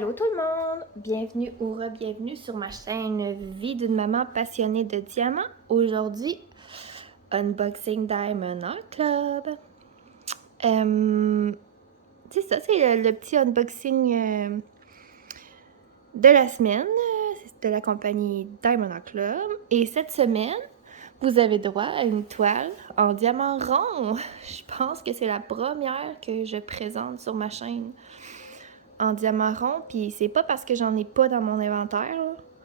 Allô tout le monde! Bienvenue ou re-bienvenue sur ma chaîne Vie d'une maman passionnée de diamants. Aujourd'hui, Unboxing Diamond Art Club. C'est ça, c'est le petit unboxing de la semaine. C'est de la compagnie Diamond Art Club. Et cette semaine, vous avez droit à une toile en diamant rond. Je pense que c'est la première que je présente sur ma chaîne en diamant rond, puis c'est pas parce que j'en ai pas dans mon inventaire,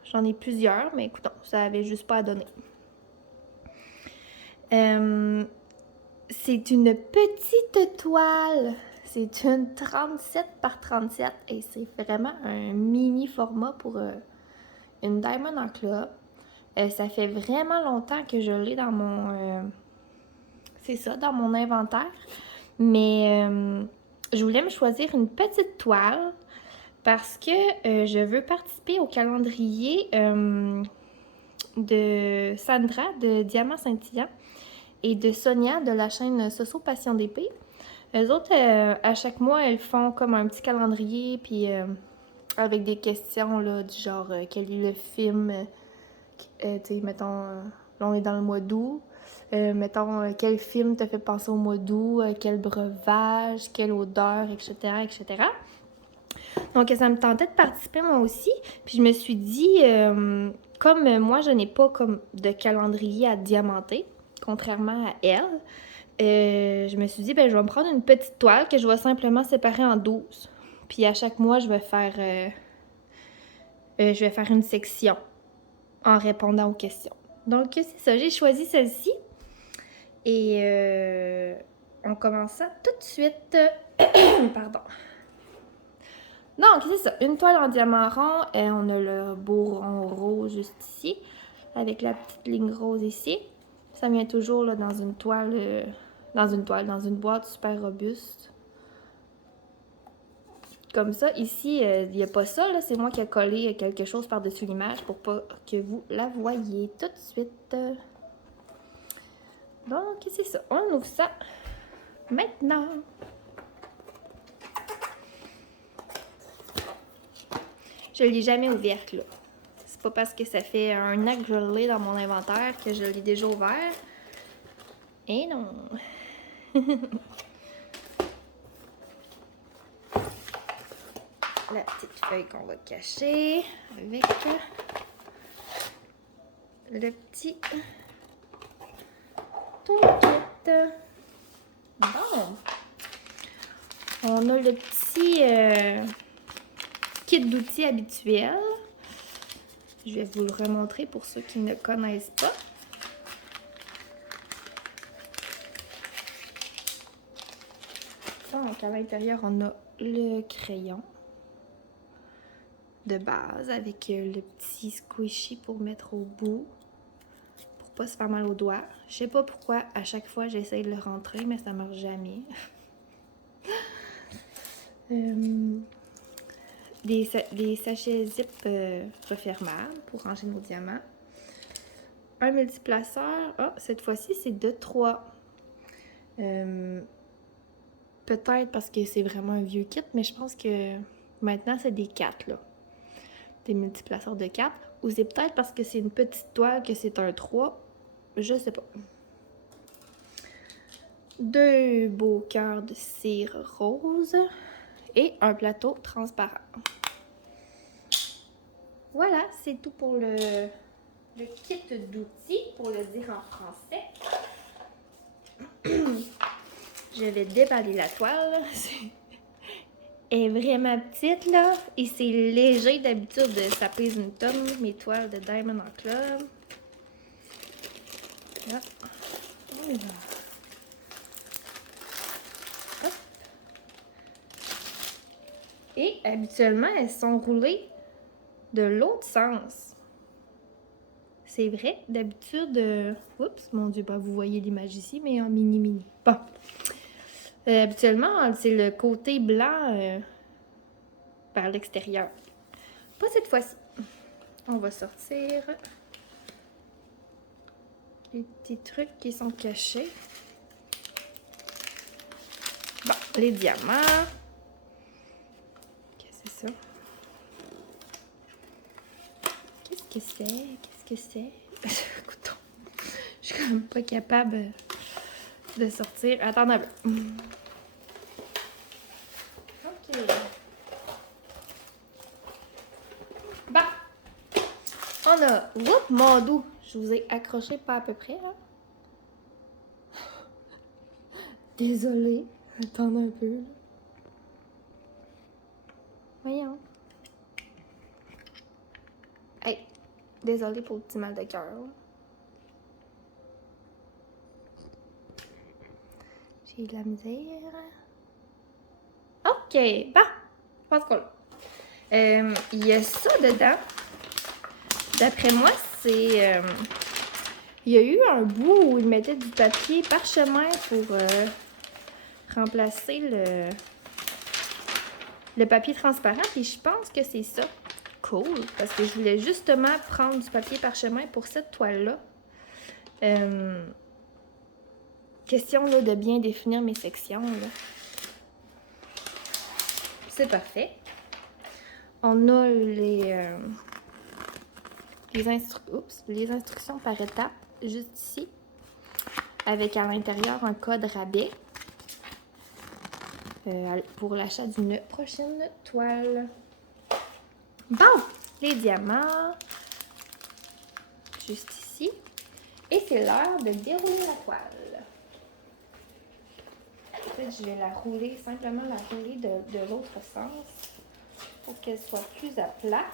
j'en ai plusieurs, mais écoutons, ça avait juste pas à donner. C'est une petite toile, c'est une 37 par 37 et c'est vraiment un mini format pour une Diamond Art Club. Ça fait vraiment longtemps que je l'ai dans mon... c'est ça, dans mon inventaire, mais je voulais me choisir une petite toile parce que je veux participer au calendrier de Sandra de Diamant Scintillant et de Sonia de la chaîne Soso Passion d'épée. Elles autres, à chaque mois, elles font comme un petit calendrier, puis avec des questions là, du genre quel est le film, tu sais, mettons, là on est dans le mois d'août. Mettons, quel film te fait penser au mois d'août, quel breuvage, quelle odeur, etc., etc. Donc, ça me tentait de participer moi aussi. Puis je me suis dit, comme moi, je n'ai pas comme de calendrier à diamanter, contrairement à elle, je me suis dit, ben, je vais me prendre une petite toile que je vais simplement séparer en 12. Puis à chaque mois, je vais faire une section en répondant aux questions. Donc, c'est ça, j'ai choisi celle-ci. Et on commence ça tout de suite. Pardon. Donc, c'est ça, une toile en diamant rond. On a le beau rond rose juste ici, avec la petite ligne rose ici. Ça vient toujours là, dans une boîte super robuste. Comme ça, ici, il n'y a pas ça, là, c'est moi qui ai collé quelque chose par-dessus l'image pour pas que vous la voyez tout de suite. Donc, c'est ça, on ouvre ça maintenant. Je ne l'ai jamais ouverte, là. C'est pas parce que ça fait un an que je l'ai dans mon inventaire que je l'ai déjà ouvert. Et non. La petite feuille qu'on va cacher avec le petit toolkit. Bon. On a le petit kit d'outils habituel. Je vais vous le remontrer pour ceux qui ne connaissent pas. Donc, à l'intérieur, on a le crayon de base avec le petit squishy pour mettre au bout, pour pas se faire mal aux doigts. Je sais pas pourquoi, à chaque fois, j'essaye de le rentrer, mais ça marche jamais. Des sachets zip refermables pour ranger nos diamants. Un multiplaceur. Ah, cette fois-ci, c'est de 3. Peut-être parce que c'est vraiment un vieux kit, mais je pense que maintenant, c'est des 4, là. Des multiplaceurs de 4. Ou c'est peut-être parce que c'est une petite toile que c'est un 3. Je sais pas. 2 beaux cœurs de cire rose. Et un plateau transparent. Voilà, c'est tout pour le kit d'outils, pour le dire en français. Je vais déballer la toile. Elle est vraiment petite, là. Et c'est léger d'habitude. Ça pèse une tonne, mes toiles de Diamond Art Club. Là. On y va. Hop. Et habituellement, elles sont roulées de l'autre sens. C'est vrai, d'habitude... Oups, mon Dieu, bah, vous voyez l'image ici, mais en mini-mini. Bon. Habituellement, c'est le côté blanc par l'extérieur. Pas cette fois-ci. On va sortir les petits trucs qui sont cachés. Bon, les diamants. Qu'est-ce que c'est ça? que c'est? Qu'est-ce que c'est? Écoute, je suis quand même pas capable de sortir. Attends un peu. OK. Bah! On a... Oups, mon dos! Je vous ai accroché pas à peu près, là. Désolée. Attends un peu, là. Voyons. Hey! Désolée pour le petit mal de cœur. J'ai de la misère. OK, bon. Je pense qu'on l'a. Il y a ça dedans. D'après moi, c'est... il y a eu un bout où ils mettaient du papier parchemin pour remplacer le papier transparent. Et je pense que c'est ça. Cool. Parce que je voulais justement prendre du papier parchemin pour cette toile-là. Question là, de bien définir mes sections. C'est parfait. On a les instructions par étapes juste ici. Avec à l'intérieur un code rabais. Pour l'achat d'une prochaine toile. Bon, les diamants. Juste ici. Et c'est l'heure de dérouler la toile. En fait, je vais la rouler, simplement la rouler de l'autre sens pour qu'elle soit plus à plat.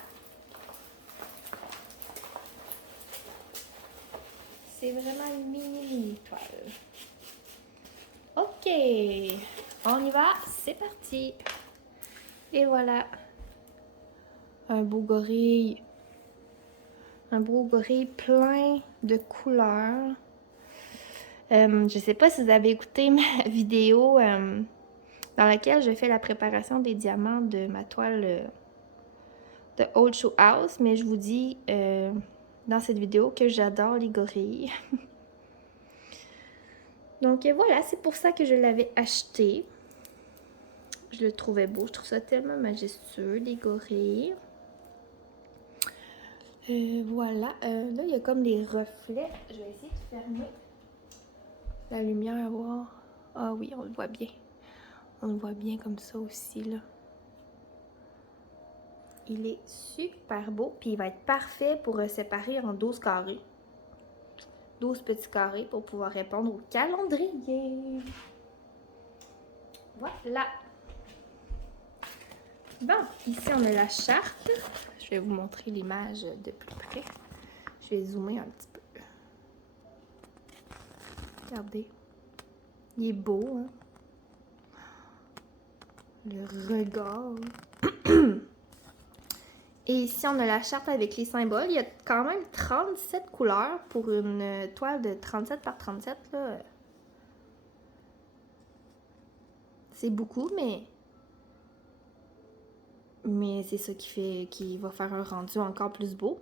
C'est vraiment une mini toile. OK, on y va, c'est parti. Et voilà, un beau gorille. Un beau gorille plein de couleurs. Je sais pas si vous avez écouté ma vidéo dans laquelle je fais la préparation des diamants de ma toile de Old Shoe House, mais je vous dis dans cette vidéo que j'adore les gorilles. Donc voilà, c'est pour ça que je l'avais acheté. Je le trouvais beau, je trouve ça tellement majestueux, les gorilles. Voilà, là il y a comme des reflets. Je vais essayer de fermer la lumière, voir. Ah oui, on le voit bien. On le voit bien comme ça aussi, là. Il est super beau, puis il va être parfait pour séparer en 12 carrés. 12 petits carrés pour pouvoir répondre au calendrier. Voilà. Bon, ici on a la charte. Je vais vous montrer l'image de plus près. Je vais zoomer un petit peu. Regardez. Il est beau, hein? Le regard. Et ici, on a la charte avec les symboles. Il y a quand même 37 couleurs pour une toile de 37 par 37. C'est beaucoup, mais c'est ça qui va faire un rendu encore plus beau.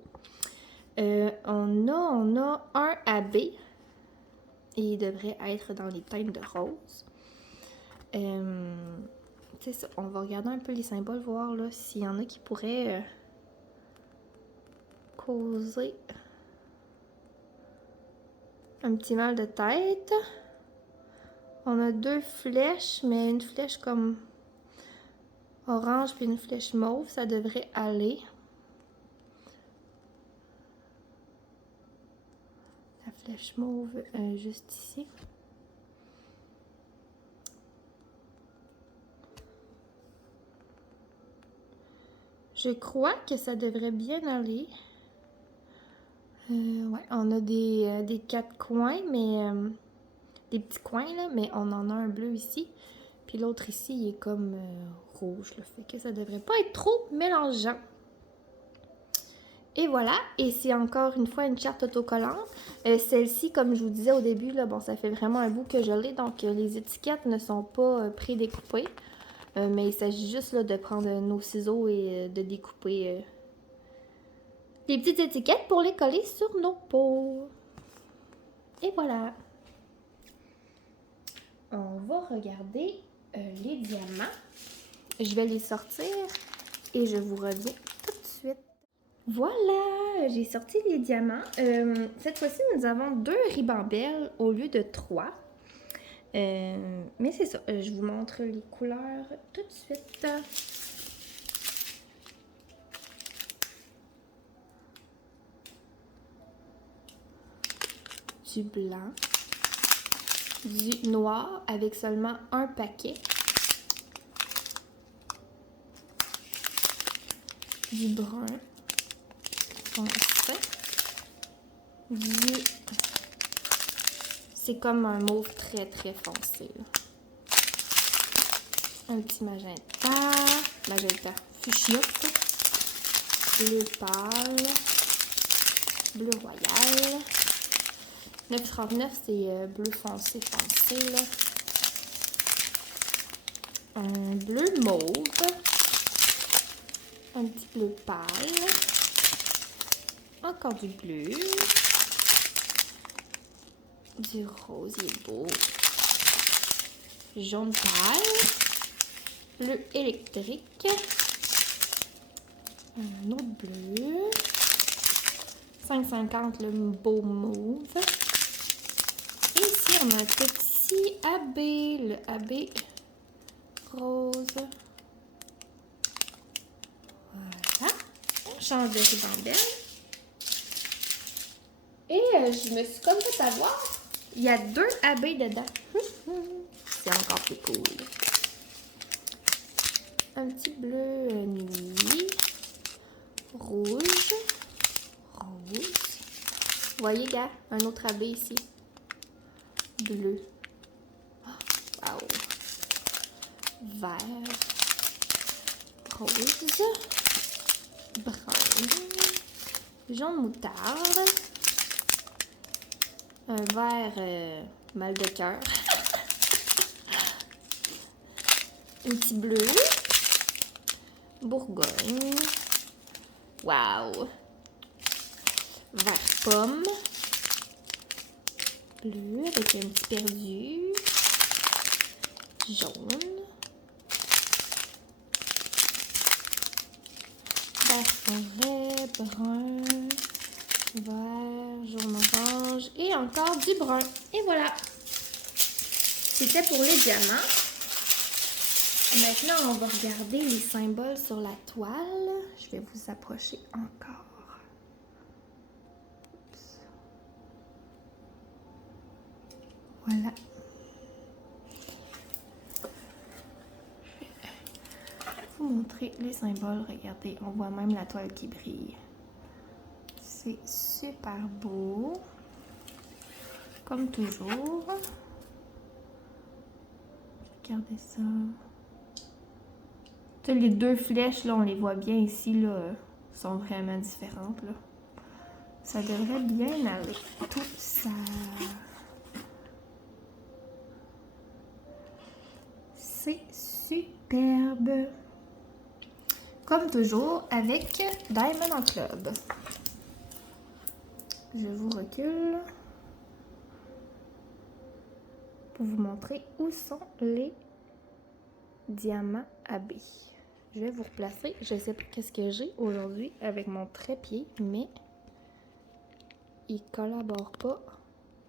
On a un AB. Et il devrait être dans les teintes de rose. C'est ça. On va regarder un peu les symboles, voir là s'il y en a qui pourraient causer un petit mal de tête. On a deux flèches, mais une flèche comme orange puis une flèche mauve, ça devrait aller. La flèche mauve juste ici. Je crois que ça devrait bien aller. Ouais, on a des quatre coins, mais des petits coins là, mais on en a un bleu ici. Puis l'autre ici, il est comme rouge. Là, fait que ça devrait pas être trop mélangeant. Et voilà, et c'est encore une fois une charte autocollante. Celle-ci, comme je vous disais au début, là, bon, ça fait vraiment un bout que je l'ai, donc les étiquettes ne sont pas prédécoupées. Mais il s'agit juste là, de prendre nos ciseaux et de découper les petites étiquettes pour les coller sur nos pots. Et voilà. On va regarder les diamants. Je vais les sortir et je vous reviens tout de suite. Voilà, j'ai sorti les diamants. Cette fois-ci, nous avons 2 ribambelles au lieu de 3. Mais c'est ça, je vous montre les couleurs tout de suite. Du blanc, du noir avec seulement un paquet, du brun foncé, c'est comme un mauve très très foncé, là. Un petit magenta fuchsia, bleu pâle, bleu royal. 9,39 c'est bleu foncé là. Un bleu mauve, un petit bleu pâle, encore du bleu, du rosier beau, jaune pâle, bleu électrique, un autre bleu, 5,50 le beau mauve. Et ici on a un petit abbé, le abbé rose. Voilà, on change de ribambelle. Et je me suis comme fait avoir, il y a 2 abbés dedans. C'est encore plus cool. Un petit bleu nuit, rouge, rose. Vous voyez, gars, un autre abbé ici. Bleu. Wow. Vert. Rose. Brun. Jaune moutarde. Un vert mal de cœur. Un petit bleu. Bourgogne. Wow. Vert pomme. Bleu avec un petit perdu. Jaune. Vert forêt, brun, vert, jaune orange et encore du brun. Et voilà. C'était pour les diamants. Maintenant, on va regarder les symboles sur la toile. Je vais vous approcher encore. Oups. Voilà. Je vais vous montrer les symboles. Regardez, on voit même la toile qui brille. C'est super beau. Comme toujours. Regardez ça. Tu sais, les 2 flèches, là, on les voit bien ici, là, sont vraiment différentes, là. Ça devrait bien aller. Tout ça. C'est superbe. Comme toujours, avec Diamond Club. Je vous recule pour vous montrer où sont les diamants abbés. Je vais vous replacer. Je ne sais pas qu'est-ce que j'ai aujourd'hui avec mon trépied, mais il ne collabore pas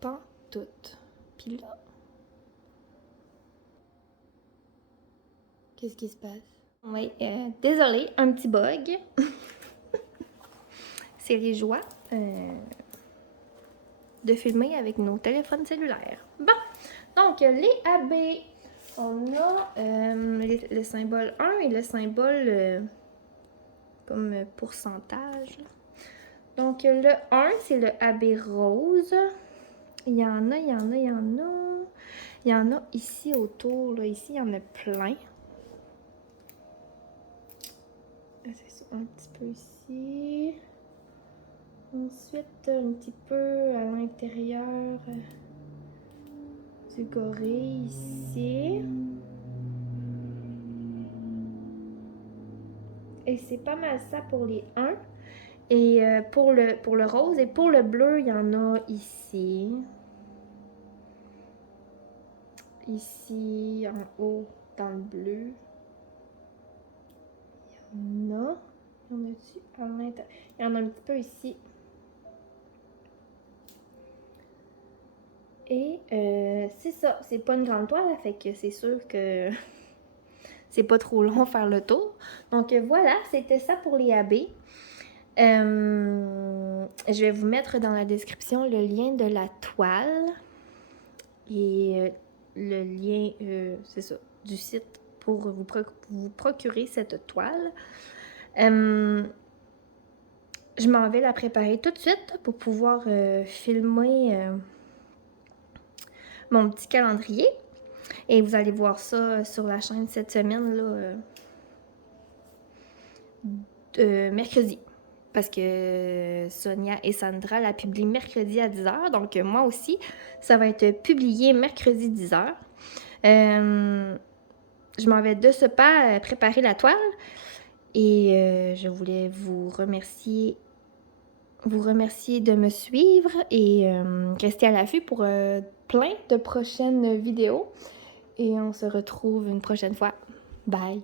pantoute. Puis là, qu'est-ce qui se passe? Oui, désolée, un petit bug. C'est les joies de filmer avec nos téléphones cellulaires. Bon, donc les AB, on a le symbole 1 et le symbole comme pourcentage. Donc le 1, c'est le AB rose. Il y en a, il y en a, il y en a. Il y en a ici autour, là. Ici, il y en a plein. C'est ça, un petit peu ici. Ensuite, un petit peu à l'intérieur du gorille ici. Et c'est pas mal ça pour les 1. Et pour le rose et pour le bleu, il y en a ici. Ici, en haut, dans le bleu. Il y en a. On a-tu à l'intérieur? Il y en a un petit peu ici. Et c'est ça, c'est pas une grande toile, fait que c'est sûr que c'est pas trop long faire le tour. Donc voilà, c'était ça pour les AB. Je vais vous mettre dans la description le lien de la toile et le lien, c'est ça, du site pour vous procurer cette toile. Je m'en vais la préparer tout de suite pour pouvoir filmer mon petit calendrier. Et vous allez voir ça sur la chaîne cette semaine, là, mercredi. Parce que Sonia et Sandra la publient mercredi à 10h. Donc, moi aussi, ça va être publié mercredi 10h. Je m'en vais de ce pas préparer la toile. Et je voulais vous remercier de me suivre et rester à l'affût pour plein de prochaines vidéos. Et on se retrouve une prochaine fois. Bye!